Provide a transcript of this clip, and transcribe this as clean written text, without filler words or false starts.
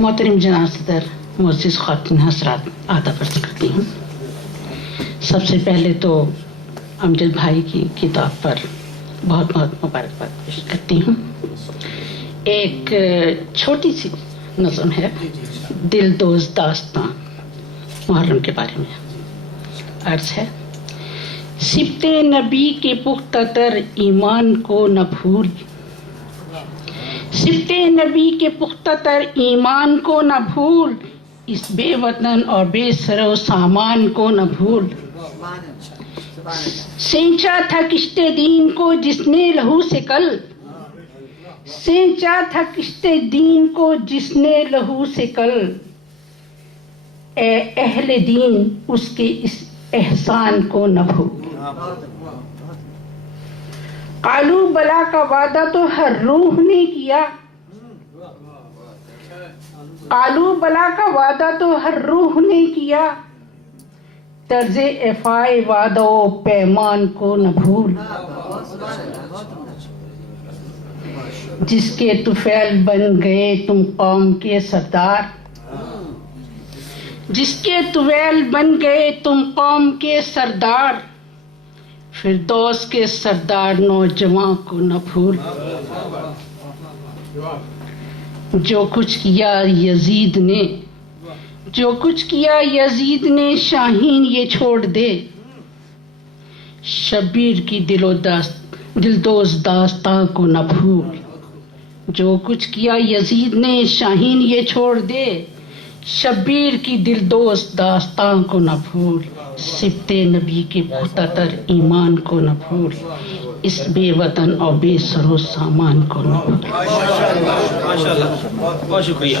محترم جناب صدر، معزز خواتین حضرات، آداب عرض کرتی ہوں۔ سب سے پہلے تو امجد بھائی کی کتاب پر بہت بہت مبارکباد پیش کرتی ہوں۔ ایک چھوٹی سی نظم ہے، دل دوز داستان، محرم کے بارے میں۔ عرض ہے: سبت نبی کے پختہ تر ایمان کو نہ بھول، سبت نبی کے پختہ تر ایمان کو نہ بھول، اس بے وطن اور بے سر و سامان کو نہ بھول۔ سینچا تھا کشت دین کو جس نے لہو سے کل، سینچا تھا کشت دین کو جس نے لہو سے کل، اے اہل دین اس کے اس احسان کو نہ بھول۔ قالو بلا کا وعدہ تو ہر روح نے کیا، قالو بلا کا وعدہ تو ہر روح نے کیا، طرز افائے وعدہ و پیمان کو نہ بھول۔ جس کے طفیل بن گئے تم قوم کے سردار، جس کے طفیل بن گئے تم قوم کے سردار، فردوس کے سردار نوجوان کو نہ بھول۔ جو کچھ کیا یزید نے، جو کچھ کیا یزید نے، شاہین یہ چھوڑ دے، شبیر کی دلدوز داستان کو نہ بھول۔ جو کچھ کیا یزید نے، شاہین یہ چھوڑ دے، شبیر کی دلدوز داستان کو نہ بھول۔ سبت نبی کے پختہ تر ایمان کو نہ بھول، اس بے وطن اور بے سر و سامان کو نہ بھول۔ ماشاءاللہ، بہت شکریہ۔